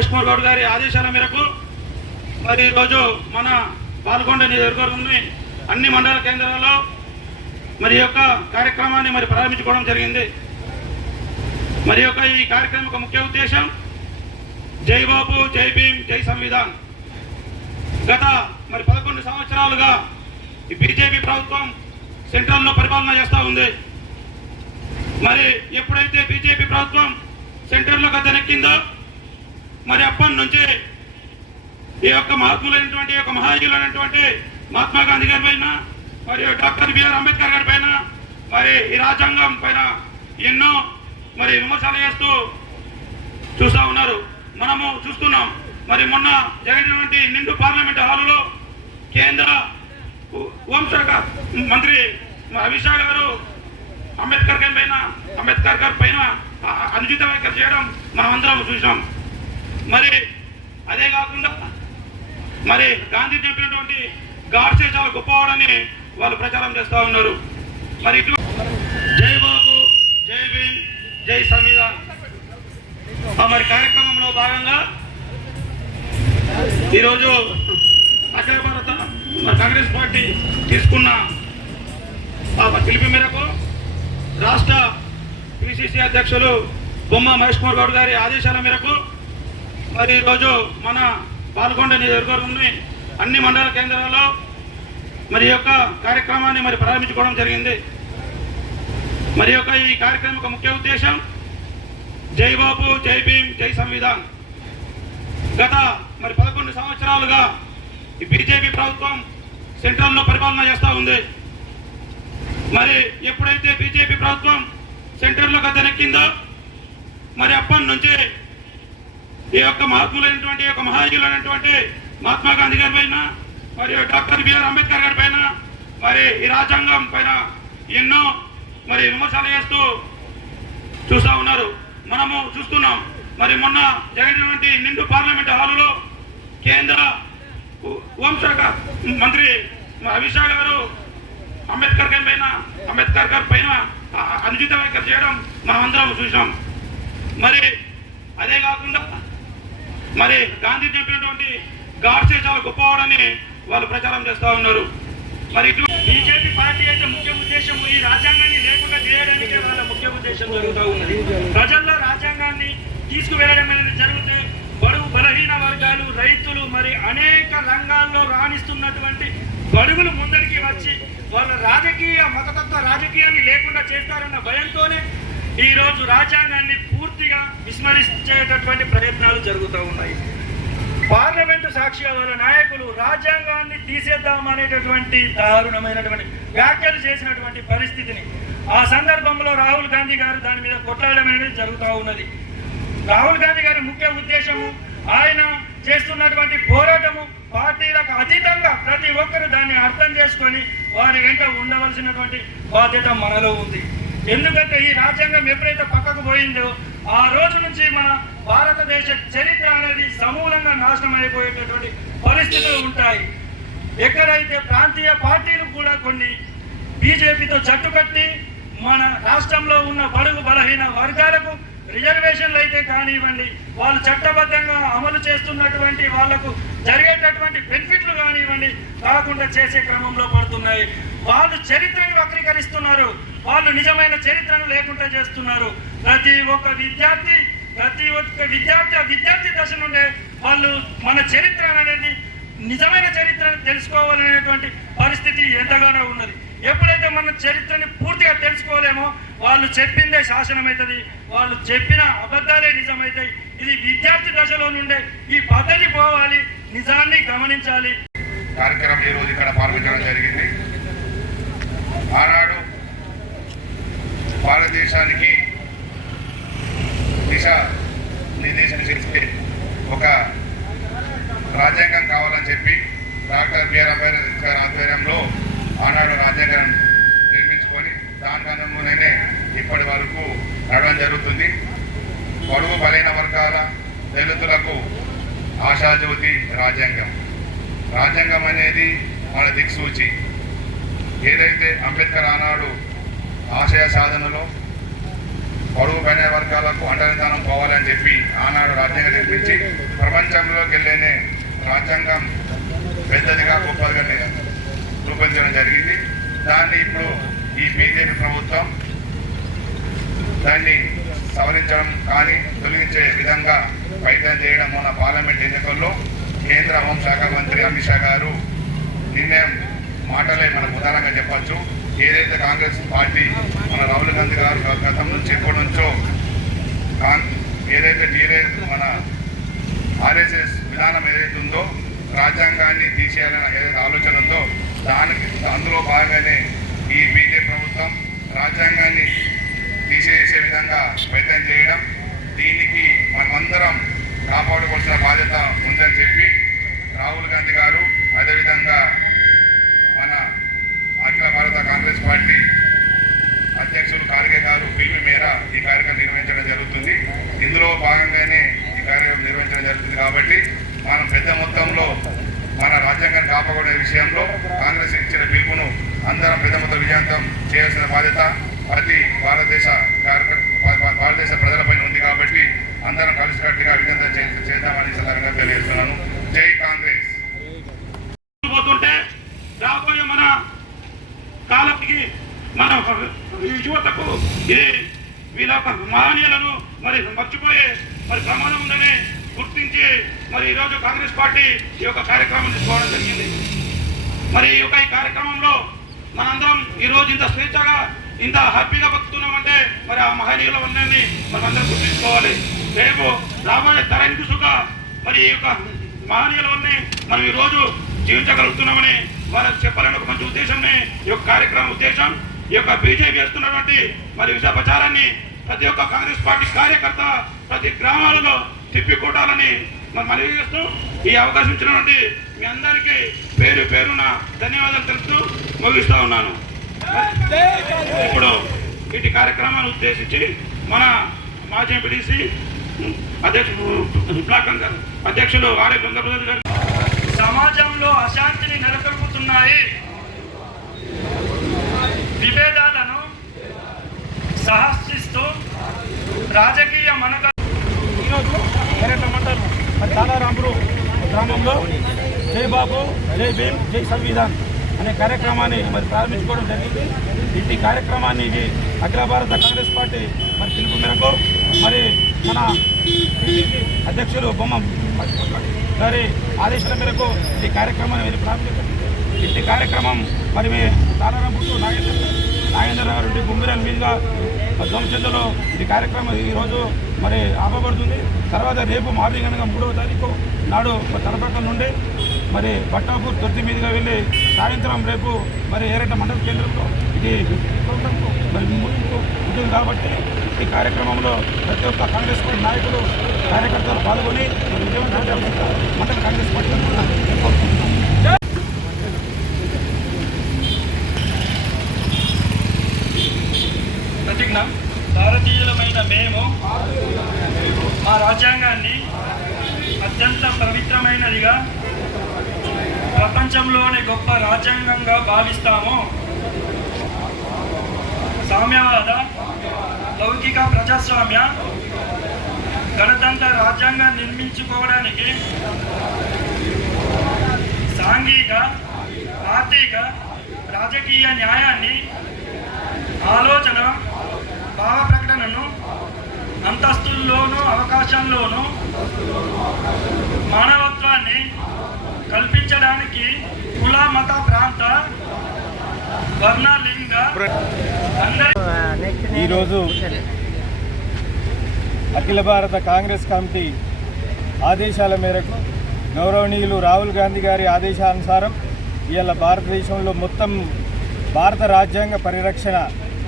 బొమ్మ కుమార్ గౌడ్ గారి ఆదేశాల మేరకు మరి ఈరోజు మన పాల్గొండ నియోజకవర్గంని అన్ని మండల కేంద్రాల్లో మరి యొక్క కార్యక్రమాన్ని మరి ప్రారంభించుకోవడం జరిగింది. మరి యొక్క ఈ కార్యక్రమం యొక్క ముఖ్య ఉద్దేశం జై బాబు జై భీమ్ జై సంవిధాన్. గత మరి పదకొండు సంవత్సరాలుగా ఈ బీజేపీ ప్రభుత్వం సెంట్రల్లో పరిపాలన చేస్తూ ఉంది. మరి ఎప్పుడైతే బీజేపీ ప్రభుత్వం సెంటర్లో గద్దెనెక్కిందో మరి అప్పటి నుంచి ఈ యొక్క మహాత్ములైనటువంటి యొక్క మహాయులైనటువంటి మహాత్మా గాంధీ గారి పైన మరి డాక్టర్ బిఆర్ అంబేద్కర్ గారి పైన మరి ఈ రాజ్యాంగం పైన ఎన్నో మరి విమర్శలు చేస్తూ చూస్తూ ఉన్నారు. మనము చూస్తున్నాం. మరి మొన్న జరిగినటువంటి నిండు పార్లమెంట్ హాలులో కేంద్ర హోంశాఖ మంత్రి అమిత్ షా గారు అంబేద్కర్ గారి పైన అంబేద్కర్ గారి పైన అనుచిత వ్యాఖ్యలు చేయడం మనమందరం చూసాం మరి అదే కాకుండా మరి గాంధీ చెప్పినటువంటి గాడ్సే చాలా గొప్పవాడని వాళ్ళు ప్రచారం చేస్తూ ఉన్నారు. మరి ఇట్లు జై బాబు జై భీమ్ జై సంవిధాన్. ఆ మరి కార్యక్రమంలో భాగంగా ఈరోజు అఖిల భారత మరి కాంగ్రెస్ పార్టీ తీసుకున్న పిలుపు మేరకు రాష్ట్ర పిసిసి అధ్యక్షులు బొమ్మ మహేష్ కుమార్ గౌడ్ గారి ఆదేశాల మేరకు మరి ఈరోజు మన పాల్గొండ నియోజకవర్గంని అన్ని మండల కేంద్రాల్లో మరి యొక్క కార్యక్రమాన్ని మరి ప్రారంభించుకోవడం జరిగింది. మరి యొక్క ఈ కార్యక్రమం యొక్క ముఖ్య ఉద్దేశం జై బాబు జై భీమ్ జై సంవిధాన్. గత మరి పదకొండు సంవత్సరాలుగా ఈ బీజేపీ ప్రభుత్వం సెంట్రల్లో పరిపాలన చేస్తూ ఉంది. మరి ఎప్పుడైతే బీజేపీ ప్రభుత్వం సెంటర్లో గద్దెనెక్కిందో మరి అప్పటి నుంచి ఈ యొక్క మహాత్ములైనటువంటి యొక్క మహాయులైనటువంటి మహాత్మా గాంధీ గారి పైన మరి డాక్టర్ బిఆర్ అంబేద్కర్ గారి పైన మరి ఈ రాజ్యాంగం పైన ఎన్నో మరి విమర్శలు చేస్తూ చూస్తూ ఉన్నారు. మనము చూస్తున్నాం. మరి మొన్న జరిగినటువంటి నిండు పార్లమెంట్ హాలులో కేంద్ర హోంశాఖ మంత్రి అమిత్ షా గారు అంబేద్కర్ గారి పైన అంబేద్కర్ గారి పైన అనుచిత వ్యాఖ్యలు చేయడం మనమందరం చూసాం మరి అదే కాకుండా మరి గాంధీ చెప్పినటువంటి గాడ్సే చాలా గొప్పవాడని వాళ్ళు ప్రచారం చేస్తూ ఉన్నారు. మరి ఇటు బీజేపీ పార్టీ అయితే ముఖ్య ఉద్దేశం ఈ రాజ్యాంగాన్ని లేకుండా చేయడానికే వాళ్ళ ముఖ్య ఉద్దేశం జరుగుతూ ఉన్నది. ప్రజల్లో రాజ్యాంగాన్ని తీసుకువెళ్ళడం అనేది జరిగితే బడుగు బలహీన వర్గాలు రైతులు మరి అనేక రంగాల్లో రాణిస్తున్నటువంటి బడుగులు ముందరికి వచ్చి వాళ్ళ రాజకీయ మతతత్వ రాజకీయాన్ని లేకుండా చేస్తారన్న భయంతోనే ఈ రోజు రాజ్యాంగాన్ని పూర్తిగా విస్మరించేటటువంటి ప్రయత్నాలు జరుగుతూ ఉన్నాయి. పార్లమెంటు సాక్షిగా వాళ్ళ నాయకులు రాజ్యాంగాన్ని తీసేద్దామనేటటువంటి దారుణమైనటువంటి వ్యాఖ్యలు చేసినటువంటి పరిస్థితిని ఆ సందర్భంలో రాహుల్ గాంధీ గారు దాని మీద కొట్లాడడం అనేది జరుగుతూ ఉన్నది. రాహుల్ గాంధీ గారి ముఖ్య ఉద్దేశము ఆయన చేస్తున్నటువంటి పోరాటము పార్టీలకు అతీతంగా ప్రతి ఒక్కరు దాన్ని అర్థం చేసుకొని వారి వెంట ఉండవలసినటువంటి బాధ్యత మనలో ఉంది. ఎందుకంటే ఈ రాజ్యాంగం ఎప్పుడైతే పక్కకు పోయిందో ఆ రోజు నుంచి మన భారతదేశ చరిత్ర అనేది సమూలంగా నాశనం అయిపోయేటటువంటి పరిస్థితులు ఉంటాయి. ఎక్కడైతే ప్రాంతీయ పార్టీలు కూడా కొన్ని బీజేపీతో జట్టు కట్టి మన రాష్ట్రంలో ఉన్న బడుగు బలహీన వర్గాలకు రిజర్వేషన్లు అయితే కానివ్వండి వాళ్ళు చట్టబద్ధంగా అమలు చేస్తున్నటువంటి వాళ్ళకు జరిగేటటువంటి బెనిఫిట్లు కానివ్వండి కాకుండా చేసే క్రమంలో పడుతున్నాయి. వాళ్ళు చరిత్రను వక్రీకరిస్తున్నారు. వాళ్ళు నిజమైన చరిత్రను లేకుండా చేస్తున్నారు. ప్రతి ఒక్క విద్యార్థి ప్రతి ఒక్క విద్యార్థి ఆ విద్యార్థి దశ నుండే వాళ్ళు మన చరిత్ర అనేది నిజమైన చరిత్రను తెలుసుకోవాలనేటువంటి పరిస్థితి ఎంతగానో ఉన్నది. ఎప్పుడైతే మన చరిత్రని పూర్తిగా తెలుసుకోలేమో వాళ్ళు చెప్పిందే శాసనం అవుతుంది వాళ్ళు చెప్పిన అబద్ధాలే నిజమవుతాయి ఇది విద్యార్థి దశలో నుండే ఈ పద్ధతి పోవాలి నిజాన్ని గమనించాలి. కార్యక్రమం ఈరోజు ఇక్కడ పాల్గొనడం జరిగింది. ఆనాడు భారతదేశానికి దిశ నిర్దేశం చేస్తే ఒక రాజ్యాంగం కావాలని చెప్పి డాక్టర్ బిఆర్ అంబేద్కర్ ఆధ్వర్యంలో ఆనాడు రాజ్యాంగం నిర్మించుకొని దాని అనుగుణంగానే ఇప్పటి వరకు నడవడం జరుగుతుంది. పొడుగు బలైన వర్గాల దళితులకు ఆశాజ్యోతి రాజ్యాంగం. రాజ్యాంగం అనేది మన దిక్సూచి. ఏదైతే అంబేద్కర్ ఆనాడు ఆశయ సాధనలో పరుగు పైన వర్గాలకు అండరిదానం పోవాలని చెప్పి ఆనాడు రాజ్యాంగం నిర్మించి ప్రపంచంలోకి వెళ్ళేనే రాజ్యాంగం పెద్దదిగా గొప్పదిగా రూపొందించడం జరిగింది. దాన్ని ఇప్పుడు ఈ బీజేపీ ప్రభుత్వం దాన్ని సవరించడం కానీ తొలగించే విధంగా ప్రయత్నం చేయడం మొన్న పార్లమెంట్ ఎన్నికల్లో కేంద్ర హోంశాఖ మంత్రి అమిత్ షా గారు నిర్ణయం మాటలే మనకు ఉదాహరణగా చెప్పచ్చు ఏదైతే కాంగ్రెస్ పార్టీ మన రాహుల్ గాంధీ గారు గతం నుంచి ఎప్పటి నుంచో ఏదైతే టీఆర్ఎస్ మన ఆర్ఎస్ఎస్ విధానం ఏదైతే ఉందో రాజ్యాంగాన్ని తీసేయాలని ఏదైతే ఆలోచన ఉందో దానికి అందులో భాగంగానే ఈ బీజేపీ ప్రభుత్వం రాజ్యాంగాన్ని తీసేసే విధంగా ప్రయత్నం చేయడం దీనికి మనమందరం కాపాడుకోవాల్సిన బాధ్యత ఉందని చెప్పి రాహుల్ గాంధీ గారు అదేవిధంగా మన అఖిల భారత కాంగ్రెస్ పార్టీ అధ్యక్షులు ఖార్గే గారు పిలుపు మేర ఈ కార్యక్రమం నిర్వహించడం జరుగుతుంది ఇందులో భాగంగానే ఈ కార్యక్రమం నిర్వహించడం జరుగుతుంది కాబట్టి మనం పెద్ద మొత్తంలో మన రాజ్యాంగాన్ని కాపాడే విషయంలో కాంగ్రెస్ ఇచ్చిన పిలుపును అందరం పెద్ద మొత్తం విజయవంతం చేయాల్సిన బాధ్యత ప్రతి భారతదేశ కార్యక్రమ భా- భారతదేశ ప్రజలపైన ఉంది కాబట్టి అందరం కలిసికట్టుగా విజయవంతం చే- చేద్దామని ఈ సందర్భంగా తెలియజేస్తున్నాను జై కాంగ్రెస్ పోతుంటే రాబోయే మన కాలానికి మన ఈ యువతకు ఇది వీళ్ళ యొక్క మహనీయులను మరి మర్చిపోయే మరి ప్రమాదం ఉందని గుర్తించి మరి ఈరోజు కాంగ్రెస్ పార్టీ ఈ యొక్క కార్యక్రమం తీసుకోవడం జరిగింది. మరి ఈ యొక్క ఈ కార్యక్రమంలో మనందరం ఈరోజు ఇంత స్వేచ్ఛగా ఇంత హ్యాపీగా బతుకుతున్నామంటే మరి ఆ మహనీయుల ఉన్నది మనం అందరం గుర్తించుకోవాలి. రేపు రాబోయే తరానికి సుఖ మరి ఈ యొక్క మహనీయుల మనం ఈ రోజు జీవించగలుగుతున్నామని వాళ్ళకి చెప్పాలని ఒక మంచి ఉద్దేశంనే ఈ యొక్క కార్యక్రమం ఉద్దేశం. ఈ యొక్క బీజేపీ చేస్తున్నటువంటి మరి విష ప్రచారాన్ని ప్రతి ఒక్క కాంగ్రెస్ పార్టీ కార్యకర్త ప్రతి గ్రామాలలో తిప్పికొట్టాలని మరి మనవి చేస్తూ ఈ అవకాశం ఇచ్చినటువంటి మీ అందరికీ పేరు పేరున ధన్యవాదాలు తెలుపుతూ ముగిస్తూ ఉన్నాను. ఇప్పుడు ఇటు కార్యక్రమాన్ని ఉద్దేశించి మన మాజీ ఎంపీడీసీ అధ్యక్షుడు బ్లాక్ కాంగ్రెస్ అధ్యక్షులు ఆడే గంగాప్రసాద్ గారు. సమాజంలో అశాంతిని నెలకొల్పుతున్నాయి. విభేదాలను సహసిస్తూ రాజకీయ మనక ఈరోజు మరి తాళారాంపురు గ్రామంలో. జై బాబు జై భీమ్ జై సంవిధాన్ అనే కార్యక్రమాన్ని మరి ప్రారంభించుకోవడం జరిగింది. ఇంటి కార్యక్రమాన్ని ఇది అఖిల భారత కాంగ్రెస్ పార్టీ మరి పిలుపు మేరకు మరి మన అధ్యక్షులు బొమ్మ గారి ఆదేశాల మేరకు ఈ కార్యక్రమాన్ని మీరు ప్రారంభించారు. ఇంటి కార్యక్రమం మరి మీ తాళారాంపురు నాగేంద్ర నాగేంద్ర గారు గుమ్మిరాల మీదుగా సోమచంద్రలో ఈ కార్యక్రమం ఈరోజు మరి ఆపబడుతుంది తర్వాత రేపు మార్నింగ్ అనగా మూడవ తారీఖు నాడు తలపట్ల నుండి మరి బట్టాపూర్ తొత్తి మీదుగా వెళ్ళి సాయంత్రం రేపు మరి ఏరట మండల కేంద్రంలో ఇది మరి ముగింపు ఉంటుంది కాబట్టి ఈ కార్యక్రమంలో ప్రతి ఒక్క కాంగ్రెస్ పార్టీ నాయకులు కార్యకర్తలు పాల్గొని విజయవంతం మండల కాంగ్రెస్ పార్టీ కోరుకుంటున్నాను. భారతీయులమైన మేము మా రాజ్యాంగాన్ని అత్యంత పవిత్రమైనదిగా ప్రపంచంలోని గొప్ప రాజ్యాంగంగా భావిస్తాము. సామ్యవాద లౌకిక ప్రజాస్వామ్య గణతంత్ర రాజ్యాంగం నిర్మించుకోవడానికి సాంఘిక ఆర్థిక రాజకీయ న్యాయాన్ని ఆలోచన భావ ప్రకటనను అంతస్తుల్లోనూ అవకాశంలోనూ మానవత్వాన్ని కల్పించడానికి కుల మత ప్రాంత వర్ణ లింగ ఈరోజు అఖిల భారత కాంగ్రెస్ కమిటీ ఆదేశాల మేరకు గౌరవనీయులు రాహుల్ గాంధీ గారి ఆదేశానుసారం ఇవాళ భారతదేశంలో మొత్తం భారత రాజ్యాంగ పరిరక్షణ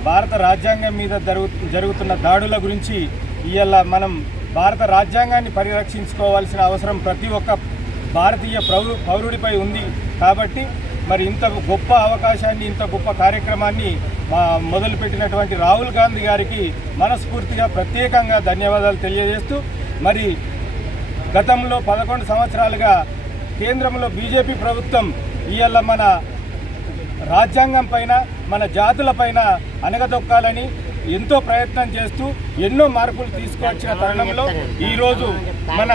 భారత రాజ్యాంగం మీద జరుగు జరుగుతున్న దాడుల గురించి ఇవాళ మనం భారత రాజ్యాంగాన్ని పరిరక్షించుకోవాల్సిన అవసరం ప్రతి ఒక్క భారతీయ పౌరు పౌరుడిపై ఉంది. కాబట్టి మరి ఇంత గొప్ప అవకాశాన్ని ఇంత గొప్ప కార్యక్రమాన్ని మా మొదలుపెట్టినటువంటి రాహుల్ గాంధీ గారికి మనస్ఫూర్తిగా ప్రత్యేకంగా ధన్యవాదాలు తెలియజేస్తూ మరి గతంలో పదకొండు సంవత్సరాలుగా కేంద్రంలో బీజేపీ ప్రభుత్వం ఇవాళ మన రాజ్యాంగం పైన మన జాతుల పైన అనగదొక్కాలని ఎంతో ప్రయత్నం చేస్తూ ఎన్నో మార్పులు తీసుకొచ్చిన తరుణంలో ఈరోజు మన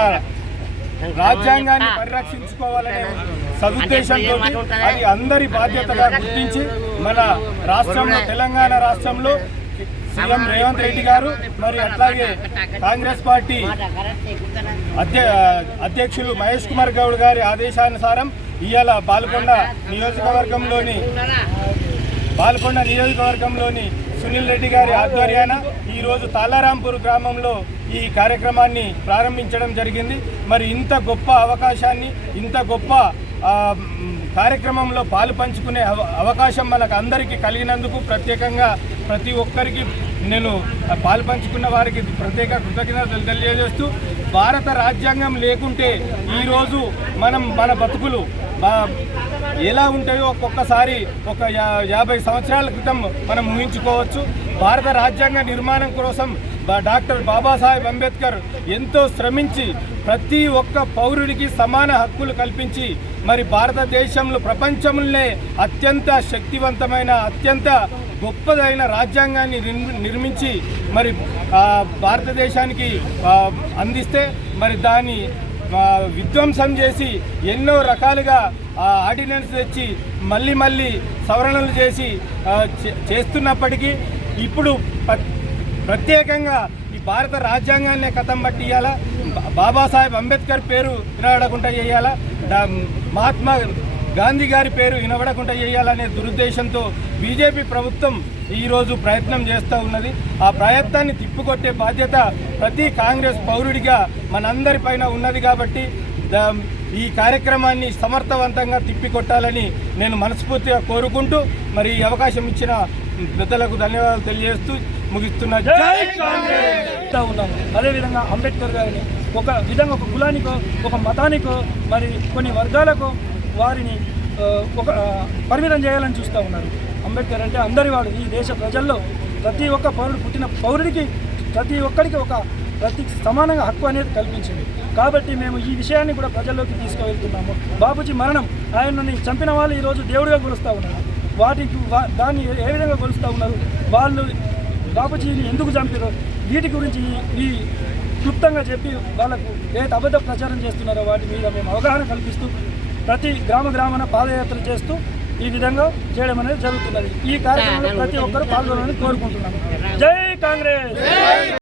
రాజ్యాంగాన్ని పరిరక్షించుకోవాలనే సదుద్దేశంతో అది అందరి బాధ్యతగా గుర్తించి మన రాష్ట్రంలో తెలంగాణ రాష్ట్రంలో సీఎం రేవంత్ రెడ్డి గారు మరి అట్లాగే కాంగ్రెస్ పార్టీ అధ్య అధ్యక్షులు మహేష్ కుమార్ గౌడ్ గారి ఆదేశానుసారం ఇవాళ బాల్కొండ నియోజకవర్గంలోని బాల్కొండ నియోజకవర్గంలోని సునీల్ రెడ్డి గారి ఆధ్వర్యాన ఈరోజు తాలారాంపూర్ గ్రామంలో ఈ కార్యక్రమాన్ని ప్రారంభించడం జరిగింది. మరి ఇంత గొప్ప అవకాశాన్ని ఇంత గొప్ప కార్యక్రమంలో పాలు పంచుకునే అవ అవకాశం మనకు అందరికీ కలిగినందుకు ప్రత్యేకంగా ప్రతి ఒక్కరికి నేను పాలు పంచుకున్న వారికి ప్రత్యేక కృతజ్ఞతలు తెలియజేస్తూ భారత రాజ్యాంగం లేకుంటే ఈరోజు మనం మన బతుకులు ఎలా ఉంటాయో ఒక్కొక్కసారి ఒక యా- యాభై సంవత్సరాల క్రితం మనం ఊహించుకోవచ్చు. భారత రాజ్యాంగ నిర్మాణం కోసం డాక్టర్ బాబాసాహెబ్ అంబేద్కర్ ఎంతో శ్రమించి ప్రతి ఒక్క పౌరుడికి సమాన హక్కులు కల్పించి మరి భారతదేశంలో ప్రపంచంలోనే అత్యంత శక్తివంతమైన అత్యంత గొప్పదైన రాజ్యాంగాన్ని నిర్మించి మరి భారతదేశానికి అందిస్తే మరి దాన్ని విధ్వంసం చేసి ఎన్నో రకాలుగా ఆర్డినెన్స్ తెచ్చి మళ్ళీ మళ్ళీ సవరణలు చేసి చే- చేస్తున్నప్పటికీ ఇప్పుడు ప్రత్యేకంగా ఈ భారత రాజ్యాంగాన్నే కథం బట్టి ఇవ్వాలా బాబాసాహెబ్ అంబేద్కర్ పేరు నిలబడకుండా చేయాలా? మహాత్మా గాంధీ గారి పేరు వినబడకుండా చేయాలనే దురుద్దేశంతో బీజేపీ ప్రభుత్వం ఈరోజు ప్రయత్నం చేస్తూ ఉన్నది. ఆ ప్రయత్నాన్ని తిప్పికొట్టే బాధ్యత ప్రతి కాంగ్రెస్ పౌరుడిగా మనందరిపైన ఉన్నది కాబట్టి ఈ కార్యక్రమాన్ని సమర్థవంతంగా తిప్పికొట్టాలని నేను మనస్ఫూర్తిగా కోరుకుంటూ మరి ఈ అవకాశం ఇచ్చిన పెద్దలకు ధన్యవాదాలు తెలియజేస్తూ ముగిస్తున్నా. జై కాంగ్రెస్! చెప్తా ఉన్నాము అదేవిధంగా అంబేద్కర్ గారిని ఒక విధంగా ఒక కులానికో ఒక మతానికో మరి కొన్ని వర్గాలకు వారిని ఒక పరిమితం చేయాలని చూస్తూ ఉన్నారు. అంబేద్కర్ అంటే అందరి వాడు. ఈ దేశ ప్రజల్లో ప్రతి ఒక్క పౌరుడు పుట్టిన పౌరుడికి ప్రతి ఒక్కరికి ఒక ప్రతి సమానంగా హక్కు అనేది కల్పించింది. కాబట్టి మేము ఈ విషయాన్ని కూడా ప్రజల్లోకి తీసుకువెళ్తున్నాము. బాబుజీ మరణం ఆయనని చంపిన వాళ్ళు ఈరోజు దేవుడిగా కొలుస్తూ ఉన్నారు. వాటికి వా- దాన్ని ఏ విధంగా కొలుస్తూ ఉన్నారు? వాళ్ళు బాబుజీని ఎందుకు చంపారో వీటి గురించి ఈ క్లుప్తంగా చెప్పి వాళ్ళకు ఏ అబద్ధ ప్రచారం చేస్తున్నారో వాటి మీద మేము అవగాహన కల్పిస్తూ ప్రతి గ్రామ గ్రామాన పాదయాత్ర చేస్తూ ఈ విధంగా చేయడం అనేది జరుగుతున్నది. ఈ కార్యక్రమంలో ప్రతి ఒక్కరూ పాల్గొనాలని కోరుకుంటున్నాను జై కాంగ్రెస్!